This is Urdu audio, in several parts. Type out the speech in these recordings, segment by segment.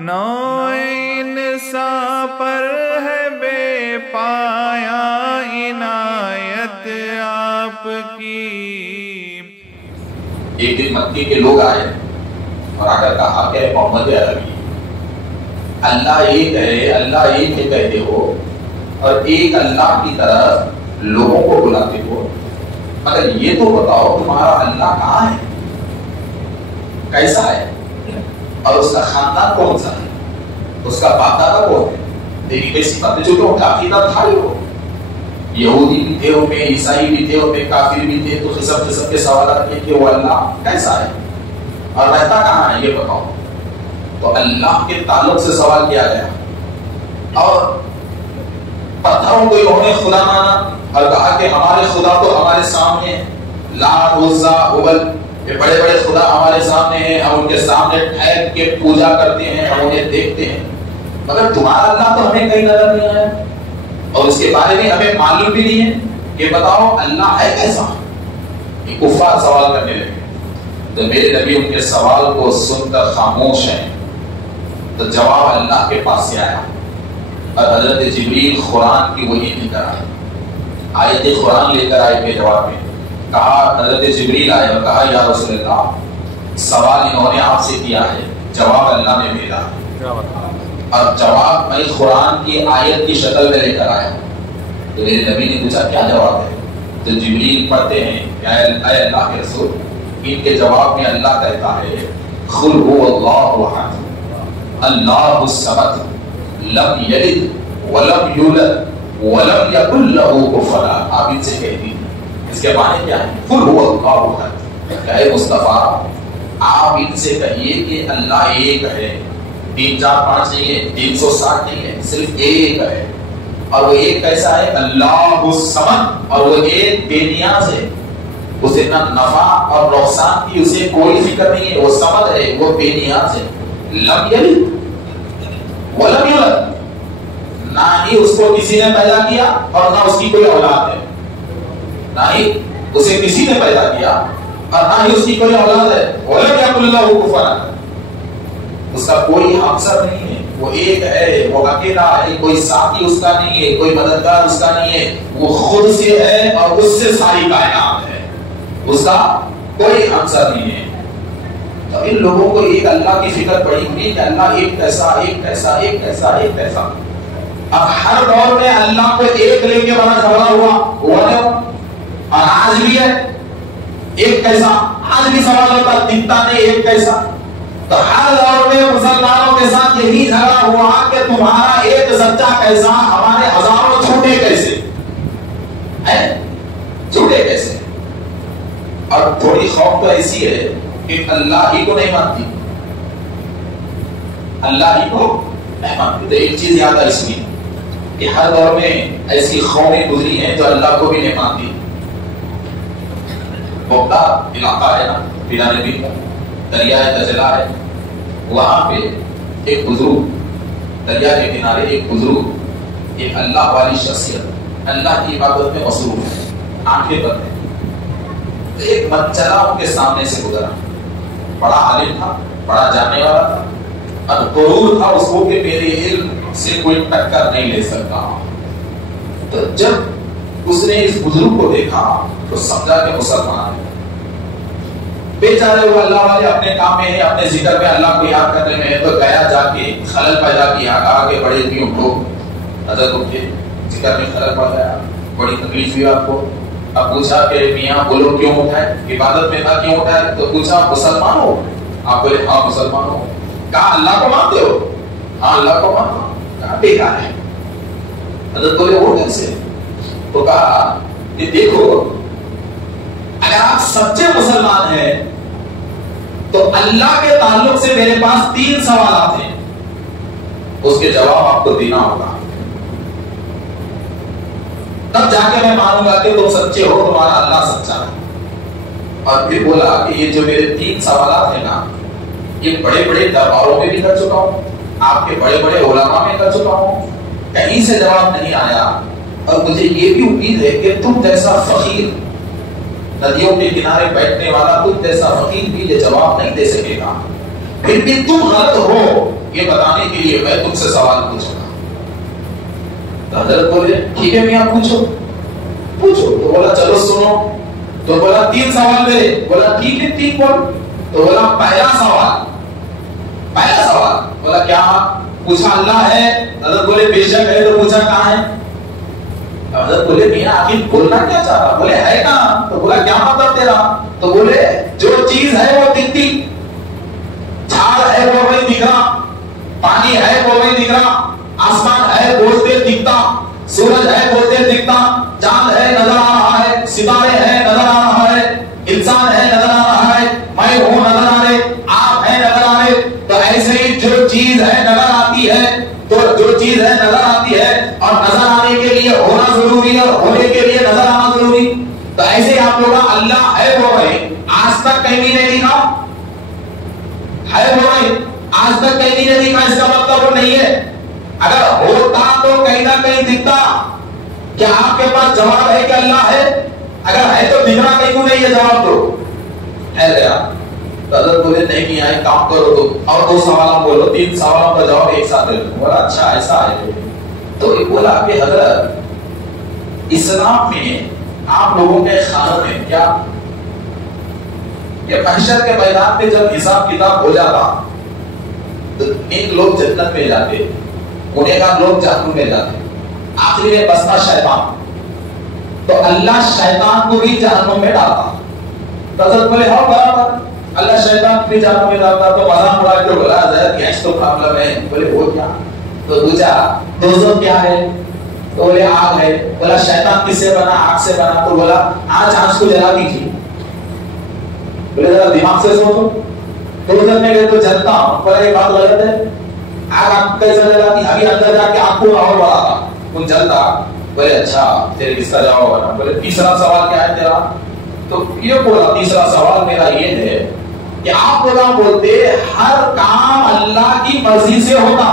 نو انسان پر ہے بے پایا عنایت آپ کی۔ ایک دن مکی کے لوگ آئے اور آ کر کہا کہ محمد عربی، اللہ ایک ہے، اللہ ایک ہے کہتے ہو اور ایک اللہ کی طرف لوگوں کو بلاتے ہو، مگر یہ تو بتاؤ تمہارا اللہ کہاں ہے، کیسا ہے، اور اس کا خاندان کون سا ہے، اس کا باپ دادا کون ہے، تیری کیسی باتیں جو کہ عقیدہ تھا ہی ہو، یہودی بھی تھے ان میں، عیسائی بھی تھے ان میں، کافر بھی تھے، تو قسم قسم کے سوالات کیے کہ وہ اللہ کیسا ہے اور رہتا کہاں ہے یہ بتاؤ۔ تو اللہ کے تعلق سے سوال کیا گیا اور پتھروں کو انہوں نے خدا مانا اور کہا کہ ہمارے خدا تو ہمارے سامنے ہیں، لات عزا ہبل، یہ بڑے بڑے خدا ہمارے سامنے ہیں، ہم ان کے سامنے ٹھہر کے پوجا کرتے ہیں، ہم انہیں دیکھتے ہیں، مگر تمہارا اللہ تو ہمیں کہیں نظر نہیں آیا اور اس کے بارے میں ہمیں معلوم بھی نہیں ہے کہ بتاؤ اللہ ہے کیسا۔ یہ کفار سوال کرنے لگے تو میرے نبی ان کے سوال کو سن کر خاموش ہیں، تو جواب اللہ کے پاس سے آیا اور حضرت جبریل قرآن کی وحی لے کر آئے، آیت قرآن لے کر آئے کے جواب میں کہا، حضرت جبریل آئے اور کہا یا رسول اللہ سوال انہوں نے آپ سے کیا ہے، جواب اللہ نے بھیجا اور جواب میں قرآن کی آیت کی شکل میں لے کر آیا۔ تو میرے نبی نے پوچھا کیا جواب ہے، تو جبریل پڑھتے ہیں اے اللہ کے رسول، ان کے جواب میں اللہ کہتا ہے قل هو اللہ احد اللہ الصمد لم یلد ولم یولد ولم یکن له کفوا احد۔ آپ ان سے کہتی اس کے معنی کیا ہے، قل هو اللہ احد، اے مصطفیٰ آپ ان سے کہیے کہ اللہ ایک ہے، 3 4 5 نہیں ہے، 360 نہیں ہے، صرف ایک ہے، اور وہ ایک کیسا ہے، اللہ الصمد، اور وہ ایک بے نیاز ہے، اسے نہ نفع اور نقصان کی اسے کوئی فکر نہیں ہے، وہ صمد ہے، وہ بے نیاز ہے، لم یلد ولم یولد، نہ ہی اس کو کسی نے پیدا کیا اور نہ اس کی کوئی اولاد ہے، نہ ہی اسے کسی نے پیدا کیا اور نہ ہی اس کی کوئی اولاد ہے، ولم یکن لہ کفوا احد، اس کا کوئی ہمسر نہیں ہے، وہ ایک ہے، وہ اکیلا ہے، کوئی ساتھی اس کا نہیں ہے، کوئی مددگار اس کا نہیں ہے، وہ خود سے ہے اور اس سے ساری کائنات ہے، اس کا کوئی ہمسر نہیں ہے۔ تو ان لوگوں کو ایک اللہ کی فکر پڑی ہوئی کہ اللہ ایک کیسا، ایک کیسا، ایک کیسا، ایک کیسا۔ اب ہر دور میں اللہ کو ایک لے کے بڑا جھگڑا ہوا ہے اور آج بھی ہے ایک کیسا، آج بھی سوال ہوتا دکھتا نہیں ایک کیسا۔ تو ہر دور میں مسلمانوں کے ساتھ یہی جھگڑا ہوا کہ تمہارا ایک سچا کیسا، ہمارے ہزاروں چھوٹے کیسے ہیں، چھوٹے کیسے۔ اور تھوڑی خوف تو ایسی ہے کہ اللہ ہی کو نہیں مانتی، اللہ ہی کو نہیں مانتی۔ تو ایک چیز یاد ہے اس میں کہ ہر دور میں ایسی قومیں گزری ہیں جو اللہ کو بھی نہیں مانتی۔ بوکا علاقہ ہے نا بلا نبی کا، دریائے دجلہ ہے، وہاں پہ ایک بزرگ، دریا کے کنارے ایک بزرگ، ایک اللہ والی شخصیت اللہ کی عبادت میں مصروف ہے، آنکھیں بند ہیں۔ تو ایک بچہ ان کے سامنے سے گزرا، بڑا عالم تھا، بڑا جاننے والا تھا، اور غرور تھا اس کو کہ میرے علم سے کوئی ٹکر نہیں لے سکتا۔ تو جب اس نے اس بزرگ کو دیکھا تو سمجھا کہ مسلمان ہے، بیچارے وہ اللہ والے اپنے کام میں ہیں، اپنے ذکر میں اللہ کو یاد کرنے میں ہے، تو گیا جا کے خلل پیدا کیا، کہا کہ بڑے بھی اٹھو، حضرت اٹھے، ذکر میں خلل پڑ گیا، بڑی تکلیف ہوئی آپ کو۔ اب پوچھا کہ میاں بولو کیوں اٹھائے، عبادت میں تھا کیوں اٹھائے، تو پوچھا مسلمان ہو، آپ بولے ہاں مسلمان ہو، کہا اللہ کو مانتے ہو، ہاں اللہ کو مانتا ہوں، کہا بیکار ہے، حضرت بولے وہ کیسے، تو کہا کہ دیکھو اگر آپ سچے مسلمان ہیں تو اللہ کے تعلق سے میرے پاس 3 سوالات ہیں، اس کے جواب آپ کو دینا ہوگا، تب جا کے میں مانوں گا کہ تم سچے ہو، تمہارا اللہ سچا ہے۔ اور پھر بولا کہ یہ جو میرے 3 سوالات ہیں نا، یہ بڑے بڑے درباروں میں بھی کر چکا ہوں، آپ کے بڑے بڑے علماء میں کر چکا ہوں، کہیں سے جواب نہیں آیا، اور مجھے یہ بھی امید ہے کہ تم جیسا فقیر، ندیوں کے کنارے بیٹھنے والا تم جیسا فقیر بھی یہ جواب نہیں دے سکے گا، پھر بھی تم غلط ہو یہ بتانے ٹھیک ہے میں تم سے سوال پوچھوں گا. تو حضرت بولے ٹھیک ہے میاں پوچھو. تو بولا چلو سنو. تو بولا 3 سوال میرے. بولا ٹھیک ہے 3 بول. تو بولا پہلا سوال بولا کیا؟ پوچھا اللہ ہے. حضرت بولے بے شک ہے. تو پوچھا کہاں ہے؟ حضرت بولے میاں آخر بولنا کیا چاہ رہا؟ بولے ہے کہاں. تو بولا کیا مطلب تیرا؟ تو بولے جو چیز ہے وہ دکھتی. جھاڑ ہے وہ نہیں دکھ رہا, پانی ہے وہ نہیں دکھ رہا, آسمان ہے بولتے دکھتا, سورج ہے بولتے دکھتا, چاند ہے نظر آ رہا ہے, ستارے ہیں نظر آ رہا ہے, انسان ہے نظر آ رہا ہے, میں ہوں نظر آ رہے, آپ ہیں نظر آ رہے. تو ایسے ہی جو چیز ہے نظر آتی ہے, تو جو چیز ہے نظر آتی ہے اور نظر آنے کے لیے ہونا ضروری ہے اور ہونے کے لیے نظر آنا ضروری. تو ایسے آپ لوگ اللہ ہے وہ ہے آج تک کہیں بھی نہیں دکھا. ہے وہ ہے آج تک کہیں بھی نہیں دکھا. اس کا مطلب وہ نہیں ہے. اگر ہوتا تو کہیں نہ کہیں دکھتا. کیا آپ کے پاس جواب ہے کہ اللہ ہے؟ اگر ہے تو دکھ رہا کہیں کو نہیں ہے. جواب تو ہے گیا. حضرت بولے نہیں آئے کام کرو تو اور 2 سوال بولو. 3 سوالوں کا جواب ایک ساتھ دے دو. بولا اچھا ایسا ہے. تو یہ بولا کہ حضرت اسلام میں آپ لوگوں کے خیال میں کیا کہ محشر کے میدان پہ جب حساب کتاب ہو جاتا تو ایک لوگ جنت میں جاتے, گنہگار لوگ جہنم میں جاتے, آخری میں بستا شیطان. تو اللہ شیطان کو بھی جہنم میں ڈالتا. تو حضرت بولے ہاں برابر اللہ شیطان کو بھی جہنم میں ڈالتا. تو مذاق اڑا کے بولا حضرت گیس تو پرابلم ہے. بولے وہ کیا؟ تو پوچھا دوزخ کیا ہے؟ تو بولے آگ ہے. بولا شیطان کس سے بنا؟ آگ سے بنا. تو بولا آنچ کو جلا دیجیے. بولے ذرا دماغ سے سوچو. دوزخ میں گئے تو جلتا ہوں. بولا یہ بات غلط ہے. آگ آپ کو کیسے جلاتی؟ ابھی اندر جا کے آپ کو اور بڑا تھا تم جلتا. بولے اچھا پھر کس کا جواب ہونا؟ بولے تیسرا سوال کیا ہے تیرا؟ تو یہ بولا تیسرا سوال میرا یہ ہے کہ آپ بولتے ہر کام اللہ کی مرضی سے ہوتا.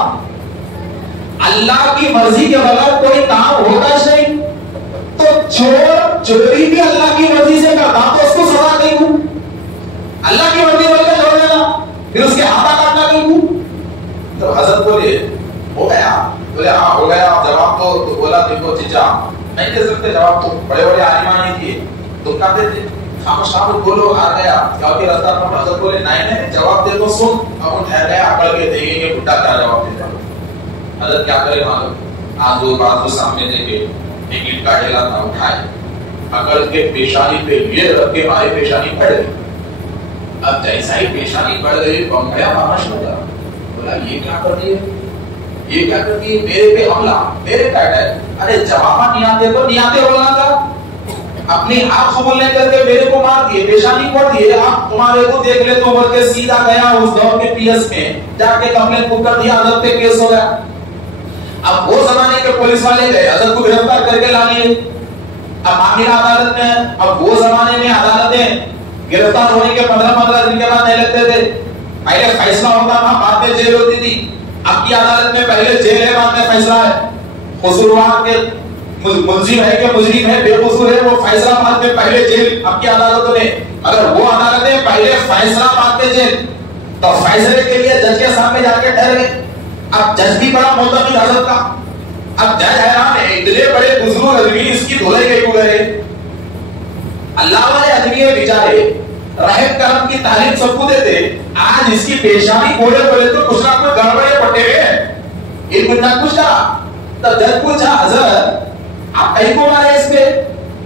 اللہ کی مرضی کے بغیر کوئی کام ہوتا نہیں. تو چور چوری بھی اللہ کی مرضی سے کرتا تو اس کو سزا نہیں دوں. اللہ کی مرضی بول کے چھوڑ دینا, پھر اس کے ہاتھا کاٹنا نہیں دوں. تو حضرت بولے ہو گیا. بولے ہاں ہو گیا. جواب تو بولا دیکھو چچا نہیں دے سکتے جواب. تو بڑے بڑے عالمان نہیں تھے تو کہتے تھے خاموش بولو آ گیا کیا رستہ پر. حضرت بولے نہیں جواب دے تو سن. اب وہ ٹھہر گیا اکڑ کے دیکھیں گے بڈھا کیا جواب دیتا. حضرت کیا کرے معلوم, آزو بازو سامنے دیکھے ایک اینٹ کا ڈھیلا تھا, اٹھائے اکڑ کے پیشانی پہ یہ رکھ کے مارے پیشانی پڑ گئی. اب جیسا ہی پیشانی پڑ گئی بم گیا خاموش ہو گیا. بولا یہ کیا کر دیے, یہ کیا کر دیے میرے پہ حملہ, میرے پہ اٹیک. ارے جواب نہیں آتے تو نہیں آتے بولنا تھا. اپنی آنکھ قبول نہیں کر کے میرے کو مار دیے, پیشانی پڑ دیے. آپ تمہارے کو دیکھ لے تو بول کے سیدھا گیا اس دور کے پی ایس میں جا کے کمپلین بک کر دیا. حضرت پہ کیس ہو گیا. اب وہ زمانے کے پولیس والے گئے حضرت کو گرفتار کر کے لا لیے. اب معاملہ عدالت میں. اب وہ زمانے میں عدالتیں گرفتار ہونے کے 15 دن کے بعد نہیں لگتے تھے. پہلے فیصلہ ہوتا تھا بعد میں جیل ہوتی تھی. اب کی عدالت میں پہلے جیل ہے بعد میں فیصلہ ہے. قصوروار کے ملزم ہے کہ مجرم ہے بے قصور ہے وہ فیصلہ بعد میں پہلے جیل. اب کی عدالتوں نے اگر وہ عدالتیں پہلے فیصلہ بعد میں جیل, تو فیصلے کے لیے جج کے سامنے جا کے ٹھہر گئے. اب جج بھی بڑا معتمد حضرت کا. اب جج حیران ہے اتنے بڑے بزرگ آدمی اس کی دھولے گئی گزرے. اللہ والے آدمی بیچارے رحم کرم کی تعلیم سب کو دیتے. آج اس کی پیشانی بولے بولے تو کچھ نہ کچھ گڑبڑے پٹے ہوئے. ایک بندہ کچھ کہا تو جج پوچھا حضرت آپ کہیں کو مارے اس پہ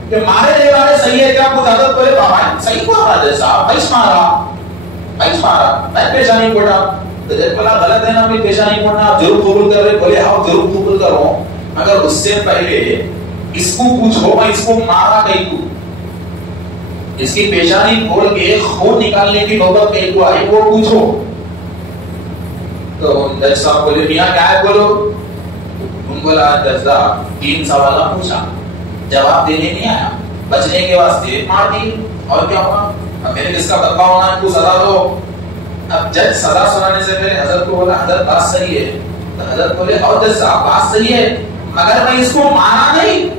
کہ مارے نہیں مارے صحیح ہے کیا؟ کچھ حضرت بولے بابا صحیح کو مارا جیسا پیش مارا میں پیشانی پوٹا. تو جج بولا غلط ہے نا بھی پیشانی پوٹنا. آپ ضرور قبول کر رہے. بولے ہاں ضرور قبول کرو مگر اس سے پہلے اس کو پوچھو میں اس کو مارا کہیں کو. اس کی پیشانی پھوڑ کے خون نکالنے کی نوبت کہیں کو آئی وہ پوچھو. تو جج صاحب بولے میاں کیا ہے بولو. ان بولا جج صاحب 3 سوال پوچھا جواب دینے نہیں آیا, بچنے کے واسطے مار دی اور کیا ہوا. اب میرے کس کا بدلا ہونا ہے, ان کو سزا دو. اب جج سزا سنانے سے پہلے حضرت کو بولا حضرت بات صحیح ہے. تو حضرت بولے اور جج صاحب بات صحیح ہے مگر میں اس کو مارا نہیں.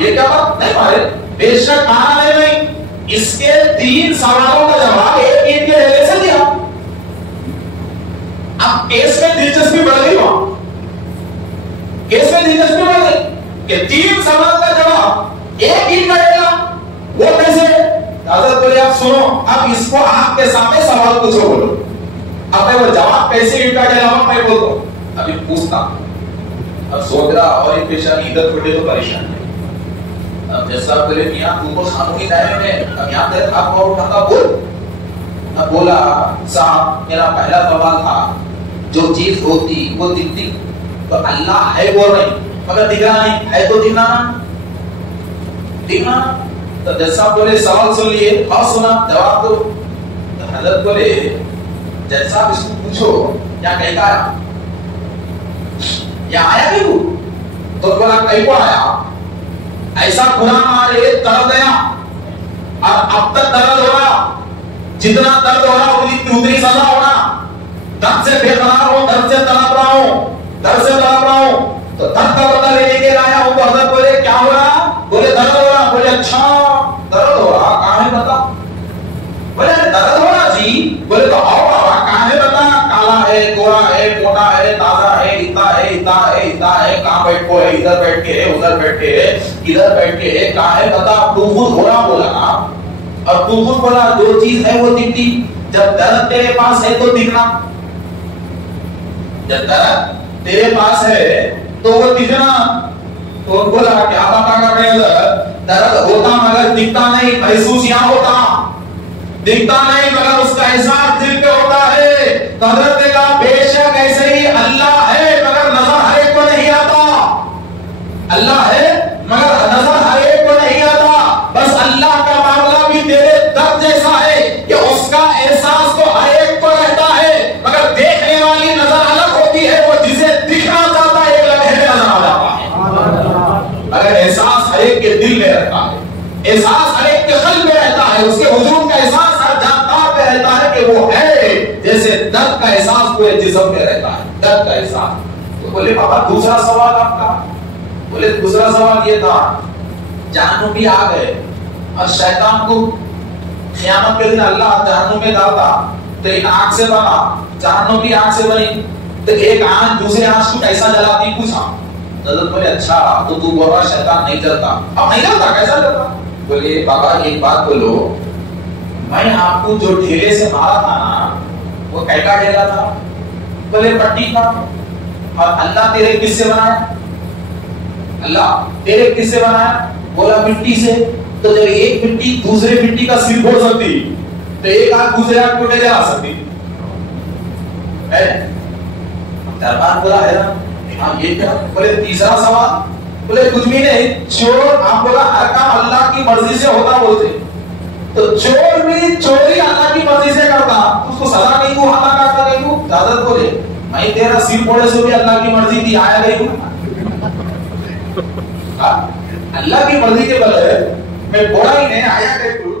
یہ کیا بات نہیں مارے, بے شک مارا نہیں. اس کے 3 سوالوں کا جواب ایک اینٹ کے ڈھیلے سے دیا. اب کیس میں دلچسپی بڑھ گئی وہاں، کیس میں دلچسپی بڑھ گئی کہ 3 سوال کا جواب ایک ہی کرے گا، وہ کیسے؟ حضرت بولے اب سنو، اب اس کو آپ کے سامنے سوال پوچھو، بولو اب میں وہ جواب کیسے ان کا جواب میں بول دوں، ابھی پوچھتا، اب سوچ رہا اور ایک پیشانی ادھر پھٹے تو پریشان ہے۔ اب جیسا بولے میاں تو کو قانونی دائرے میں، اب یہاں تک آپ کو اٹھاتا بول۔ اب بولا صاحب میرا پہلا سوال تھا جو چیز ہوتی وہ دکھتی تو اللہ ہے بول رہی مگر دکھ رہا نہیں، ہے تو دکھنا نا، دکھنا۔ تو جیسا بولے سوال سن لیے اور سنا جواب دو۔ تو حضرت بولے جیسا اس کو پوچھو یا کہیں کا آیا یا آیا بھی ہوں، تو بولا کہیں کو آیا، ایسا گناہ مارے درد گیا اور اب تک درد ہو رہا، جتنا درد ہو رہا اتنی سزا ہونا، درد سے بے قرار ہوں، درد سے تڑپ رہا ہوں، درد سے تڑپ رہا ہوں، تو درد کا بدلہ لینے کے لایا ہوں۔ تو حضرت بولے کیا ہو رہا؟ بولے درد ہو رہا۔ بولے اچھا درد ہو رہا، کہاں ہے بتا؟ بولے درد ہو رہا جی۔ بولے تو آؤ بابا کہاں ہے بتا، کالا ہے، گورا ہے، موٹا ہے، تازہ ہے، اتنا ہے، اتنا ہے، اتنا ہے، کہاں بیٹھ کو ہے، ادھر بیٹھ کے ہے، ادھر بیٹھ کے ہے، ادھر بیٹھ کے ہے، کہاں ہے بتا؟ تو خود ہو رہا بولا نا، اور تو خود بولا جو چیز ہے وہ دکھتی، جب درد تیرے پاس ہے تو دکھنا، جب درد تیرے پاس ہے تو وہ دکھنا۔ تو بولا کیا بتا کر رہے درد ہوتا مگر دکھتا نہیں، محسوس یہاں ہوتا، دکھتا نہیں مگر اس کا احساس دل پہ ہوتا ہے۔ حضرت نے کہا بے شک ایسے ہی اللہ ہے مگر نظر ہر ایک کو نہیں آتا، اللہ ہے مگر نظر ہر ایک کو نہیں آتا۔ بس اللہ کا معاملہ بھی تیرے درد جیسا ہے کہ اس کا احساس تو ہر ایک کو رہتا ہے مگر دیکھنے والی نظر الگ ہوتی ہے، وہ جسے دکھنا چاہتا ہے ایک لمحے میں نظر آ جاتا ہے، اگر احساس ہر ایک کے دل میں رہتا ہے، احساس ہر ایک کے قلب میں رہتا ہے، اس کے وجود کا احساس ہر جاندار پہ رہتا ہے کہ وہ ہے، جیسے درد کا احساس پورے جسم میں رہتا ہے، درد کا احساس۔ تو بولے بابا دوسرا سوال آپ کا؟ بولے دوسرا سوال یہ تھا جہنم بھی آ گئے اور شیطان کو قیامت کے دن اللہ جہنم میں ڈالتا تو ایک آنکھ سے بنا، جہنم بھی آنکھ سے بنی، تو ایک آنکھ دوسرے آنکھ کو کیسا جلاتی پوچھا۔ حضرت بولے اچھا تو بول رہا شیطان نہیں جلتا، اب نہیں جلتا کیسا جلتا؟ بولے بابا ایک بات بولو، میں آپ کو جو ڈھیلے سے مارا تھا نا وہ کیسا ڈھیلا تھا؟ بولے پٹی تھا، اور اللہ تیرے کس سے بنایا؟ اللہ تیرے کس سے بنایا؟ بولا مٹی سے۔ تو جب ایک مٹی دوسرے مٹی کا سر پھوڑ سکتی تو ایک آنکھ دوسرے آنکھ کو نہیں جلا سکتی ہے؟ دربار بولا ہے نا ہاں یہ کیا؟ بولے تیسرا سوال؟ بولے کچھ بھی نہیں، چور آپ بولا ہر کام اللہ کی مرضی سے ہوتا بولتے، تو چور بھی چوری اللہ کی مرضی سے کرتا، اس کو سزا نہیں دوں، اللہ کرتا نہیں دوں؟ حضرت بولے میں تیرا سر پھوڑے سے بھی اللہ کی مرضی تھی، آیا گئی ہوں اللہ کی مرضی کے بغیر میں پھوڑا ہی نہیں، آیا گئی ہوں۔